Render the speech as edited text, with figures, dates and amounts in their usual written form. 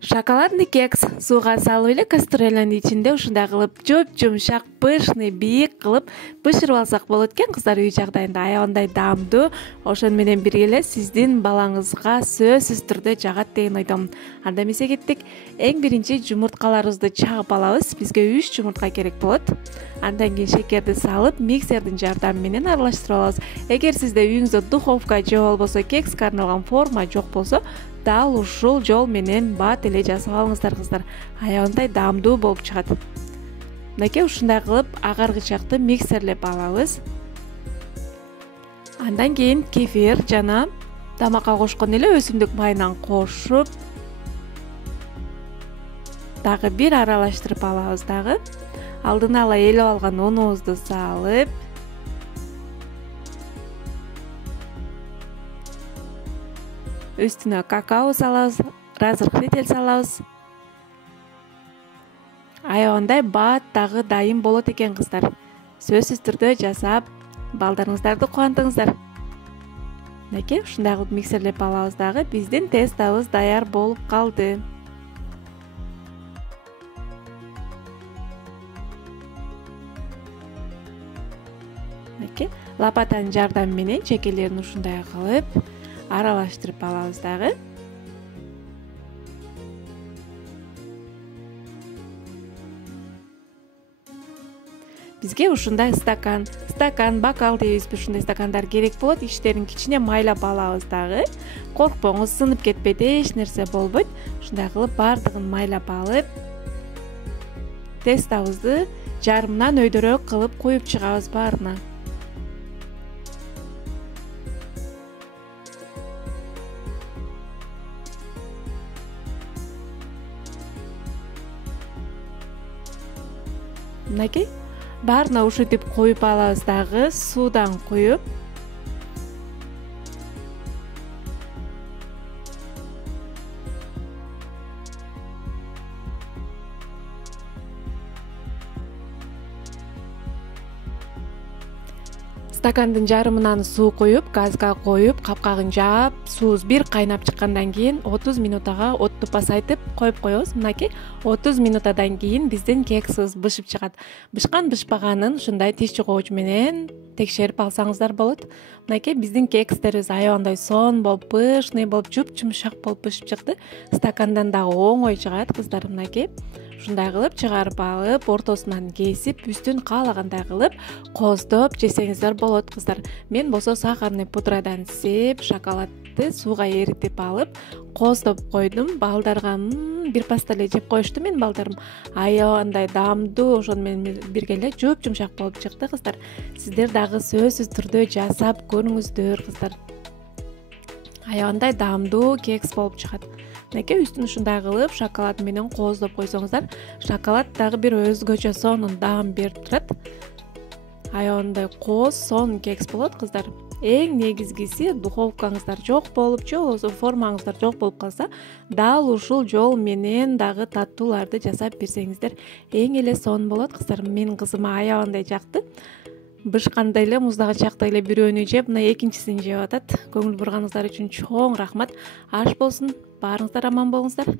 Шоколадный кекс сууга салып эле кастрюлянын ичинде ушундай кылып жумшак, пышный, бийик кылып бышырып алсак болот экен кыздар. Үй жагдайында аябандай даамдуу. Ошону менен бирге эле сиздин балаңызга сөзсүз түрдө жагат деген ойдомун. Анда эмесе кеттик. Эң биринчи жумурткаларыбызды чагып алабыз. Бизге 3 жумуртка керек болот. Андан кийин шекерди салып, миксердин жардамы менен аралаштырып алабыз. Эгер сизде үйүңүздө духовка же болбосо кекске арналган форма жок болсо, дал ушул жол менен бат эле жасап алыңыздар кыздар. Аябандай даамдуу болуп чыгат. Мынакей ушундай кылып агаргычакты миксерлеп алабыз. Андан кийин кефир жана тамакка кошкон эле өсүмдүк майынан кошуп, дагы бир аралаштырып алабыз дагы. Алдын ала элеп алган унубузду салып, үстүнө какао салабыз, разрыхлитель салабыз. Аябандай бат дагы дайым болот экен кыздар. Сөзсүз түрдө жасап, балдарыңыздарды кубантыңыздар. Мынакей ушундай кылып миксерлеп алабыз дагы. Биздин тестабыз даяр болуп калды. Мынакей лопатанын жардамы менен чекелерин ушундай кылып аралаштырып алабыз дагы. Бизге ушундай стакан, бокал дейбизби, ушундай стакандар керек болот. Ичтерин кичине майлап алабыз дагы. Коркпоңуз, сынып кетпейт, эч нерсе болбойт. Ушундай кылып бардыгын майлап алып, тестабызды жарымынан өйдөрөөк кылып куюп чыгабыз баарына. Мынакей баарына ушинтип коюп алабыз дагы, суудан куюп. Стакандын жарымынан суу куюп, газга коюп, капкагын жаап, суубуз бир кайнап чыккандан кийин 30 минутага отту пасайтып коюп коебуз. Мынакей 30 минутадан кийин биздин кексибиз бышып чыгат. Бышкан бышпаганын ушундай тиш чугоочу менен текшерип алсаңыздар болот. Мынакей биздин кекстерибиз аябандай сонун болуп, пышный болуп, жумшак болуп бышып чыкты. Стакандан дагы оңой чыгат кыздар. Мынакей ушундай кылып чыгарып алып, ортосунан кесип, үстүн каалагандай кылып коздоп жесеңиздер болот кыздар. Мен болсо сахарный пудрадан сеп, шоколадты сууга эритип алып, коздоп койдум. Балдарга бир паста эле жеп коюшту мен балдарым. Аябандай даамдуу, ошону менен бирге эле жумшак болуп чыкты кыздар. Сиздер дагы сөзсүз түрдө жасап көрүңүздөр кыздар. Аябандай даамдуу кекс болуп чыгат. Мынакей үстүн ушундай кылып шоколад менен коздоп койсоңуздар, шоколад дагы бир өзгөчө сонун даам берип турат. Аябандай коз, сонун кекс болот кыздар. Эң негизгиси духовкаңыздар жок болуп, же болбосо формаңыздар жок болуп калса, дал ушул жол менен дагы таттууларды жасап берсеңиздер эң эле сонун болот кыздар. Менин кызыма аябандай жакты. Бышкандай эле, муздагычактай эле бирөөнү жеп, мына экинчисин жеп атат. Көңүл бурганыңыздар үчүн чоң рахмат. Аш болсун. Баарыңыздар аман болуңуздар.